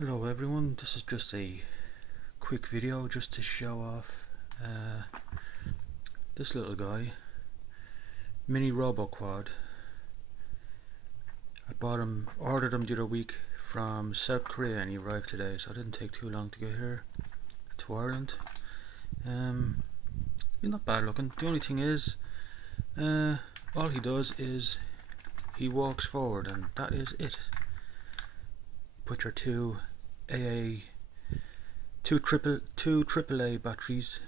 Hello everyone, this is just a quick video just to show off this little guy, mini Roboquad. Ordered him the other week from South Korea and he arrived today, so it didn't take too long to get here to Ireland. He's not bad looking. The only thing is, all he does is he walks forward and that is it. Put your two AAA batteries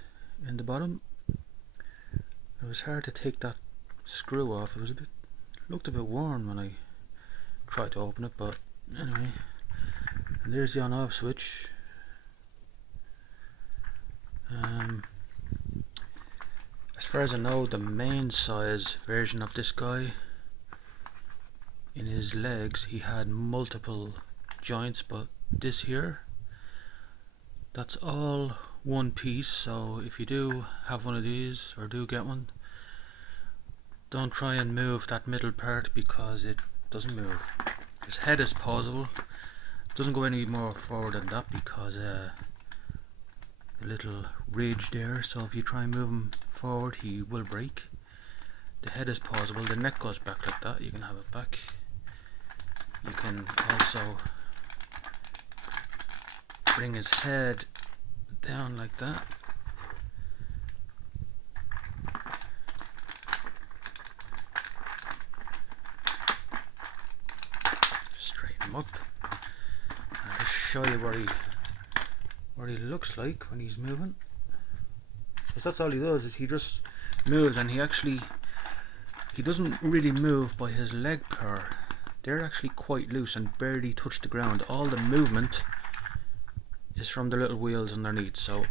in the bottom. It was hard to take that screw off. It was looked a bit worn when I tried to open it, but anyway. And there's the on-off switch. As far as I know, the main size version of this guy, in his legs he had multiple joints, but this here, that's all one piece. So if you do have one of these or do get one, don't try and move that middle part because it doesn't move. His head is pausable, doesn't go any more forward than that because a little ridge there, so if you try and move him forward he will break. The head is pausable, the neck goes back like that, you can have it back. You can also bring his head down like that. Straighten him up. I'll just show you what he looks like when he's moving. Because that's all he does, is he just moves, and he doesn't really move by his leg power. They're actually quite loose and barely touch the ground. All the movement is from the little wheels underneath, so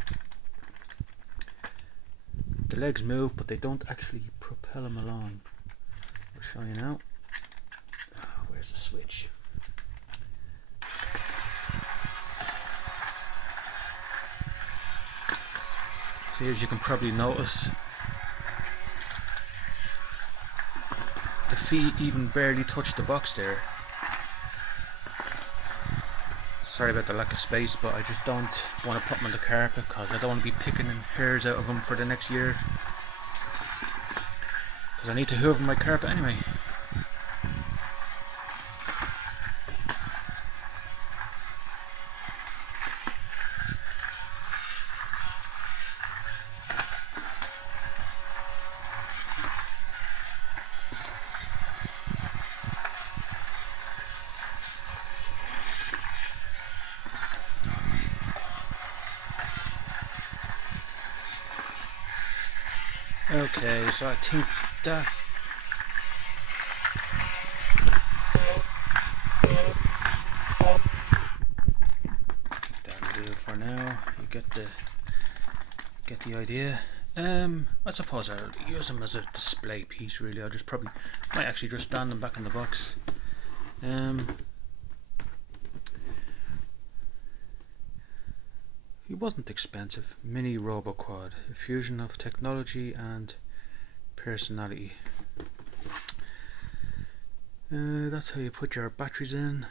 the legs move but they don't actually propel him along. I'll show you now. Where's the switch? So as you can probably notice, the feet even barely touch the box there. Sorry about the lack of space, but I just don't want to put them on the carpet because I don't want to be picking hairs out of them for the next year. Because I need to hoover my carpet anyway. Okay, so I think that'll do it for now. You get the idea. I suppose I'll use them as a display piece. Really, I'll might actually just stand them back in the box. He wasn't expensive. Mini Roboquad, a fusion of technology and personality. That's how you put your batteries in.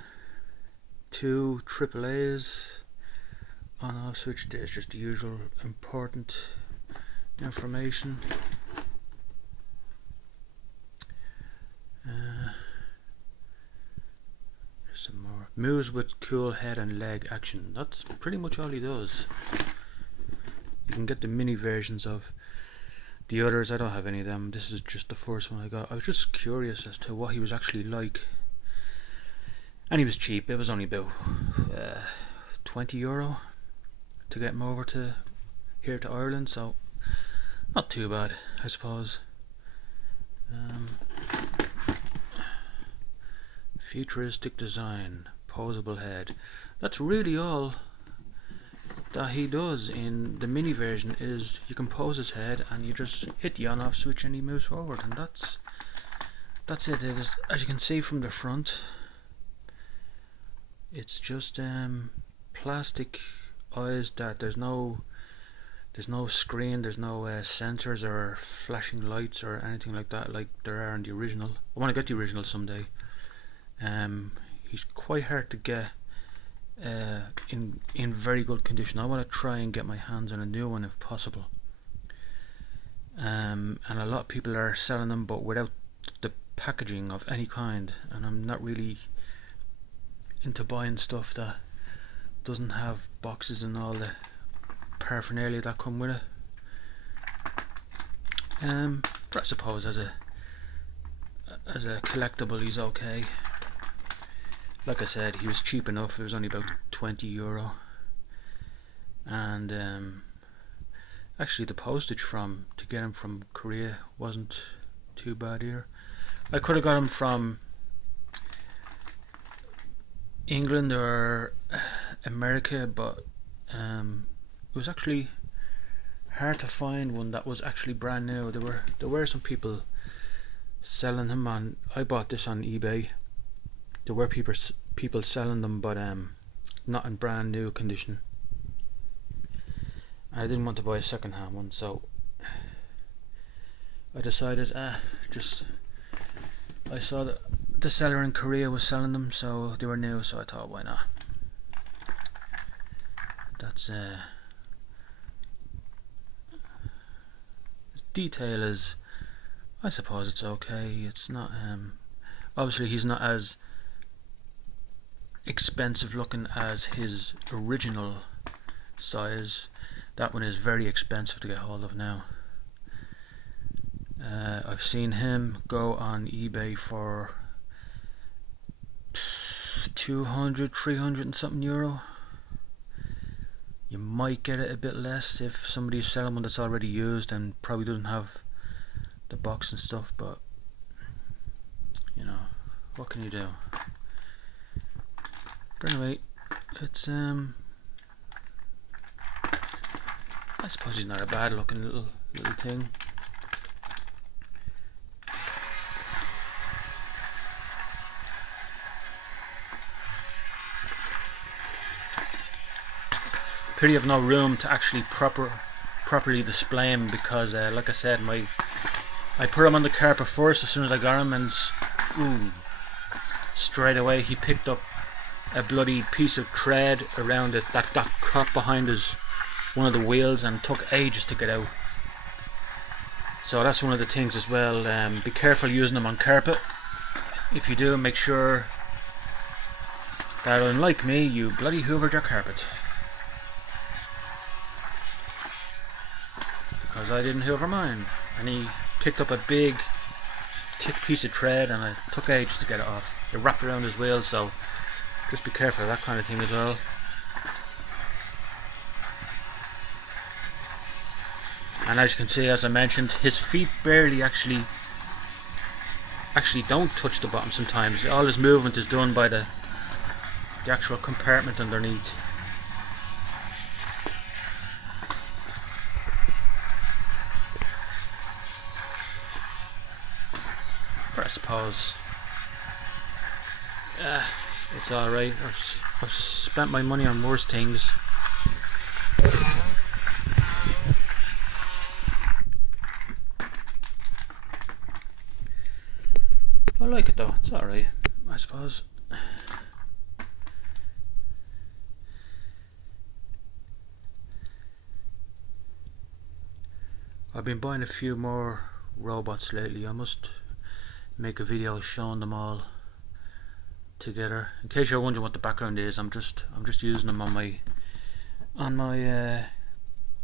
Two AAAs. On-off switch. There's just the usual important information. There's some more. Moves with cool head and leg action. That's pretty much all he does. You can get the mini versions of the others. I don't have any of them. This is just the first one I got. I was just curious as to what he was actually like. And he was cheap. It was only about €20 to get him over to here to Ireland, so not too bad, I suppose. Futuristic design, posable head. That's really all that he does in the mini version. Is you can pose his head and you just hit the on-off switch and he moves forward, and that's it. It is, as you can see from the front, it's just plastic eyes. That there's no screen, there's no sensors or flashing lights or anything like that like there are in the original. I want to get the original someday. He's quite hard to get in very good condition. I want to try and get my hands on a new one if possible. And a lot of people are selling them, but without the packaging of any kind. And I'm not really into buying stuff that doesn't have boxes and all the paraphernalia that come with it. But I suppose as a collectible, he's okay. Like I said, he was cheap enough. It was only about €20, and actually the postage to get him from Korea wasn't too bad here. I could have got him from England or America, but it was actually hard to find one that was actually brand new. There were some people selling them on. I bought this on eBay. There were people selling them, but not in brand new condition. I didn't want to buy a second-hand one, so I decided I saw that the seller in Korea was selling them, so they were new, so I thought, why not? That's detail is, I suppose it's okay. It's not obviously he's not as expensive looking as his original size. That one is very expensive to get hold of now. I've seen him go on eBay for 200, 300 and something euro. You might get it a bit less if somebody's selling one that's already used and probably doesn't have the box and stuff, but you know, what can you do? But anyway, it's I suppose he's not a bad looking little thing. Pity I've no room to actually properly display him, because like I said, I put him on the carpet first as soon as I got him, and straight away he picked up a bloody piece of thread around it that got caught behind one of the wheels and took ages to get out. So that's one of the things as well. Be careful using them on carpet. If you do, make sure that, unlike me, you bloody hoovered your carpet. Because I didn't hoover mine, and he picked up a big thick piece of thread and it took ages to get it off. It wrapped around his wheel, so just be careful of that kind of thing as well. And as you can see, as I mentioned, his feet barely actually don't touch the bottom sometimes. All his movement is done by the actual compartment underneath. But I suppose it's alright. I've spent my money on worse things. I like it though, it's alright, I suppose. I've been buying a few more robots lately. I must make a video showing them all together. In case you're wondering what the background is, I'm just using them on my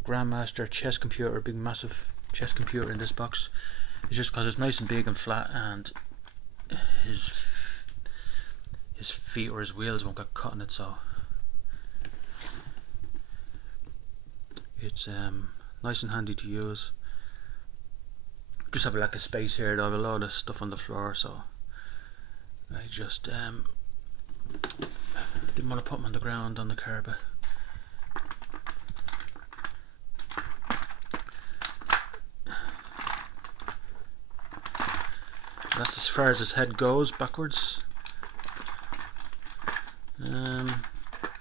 Grandmaster chess computer, big massive chess computer in this box. It's just because it's nice and big and flat, and his feet or his wheels won't get caught in it, so it's nice and handy to use. Just have a lack of space here. I have a lot of stuff on the floor, so I just didn't want to put them on the ground on the carpet. That's as far as his head goes backwards.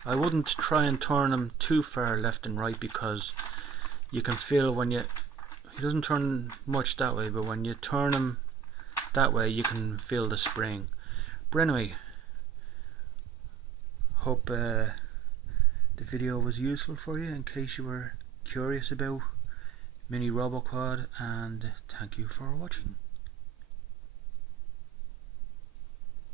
I wouldn't try and turn him too far left and right, because you can feel when he doesn't turn much that way, but when you turn him that way you can feel the spring. But anyway, hope the video was useful for you in case you were curious about mini Roboquad, and thank you for watching.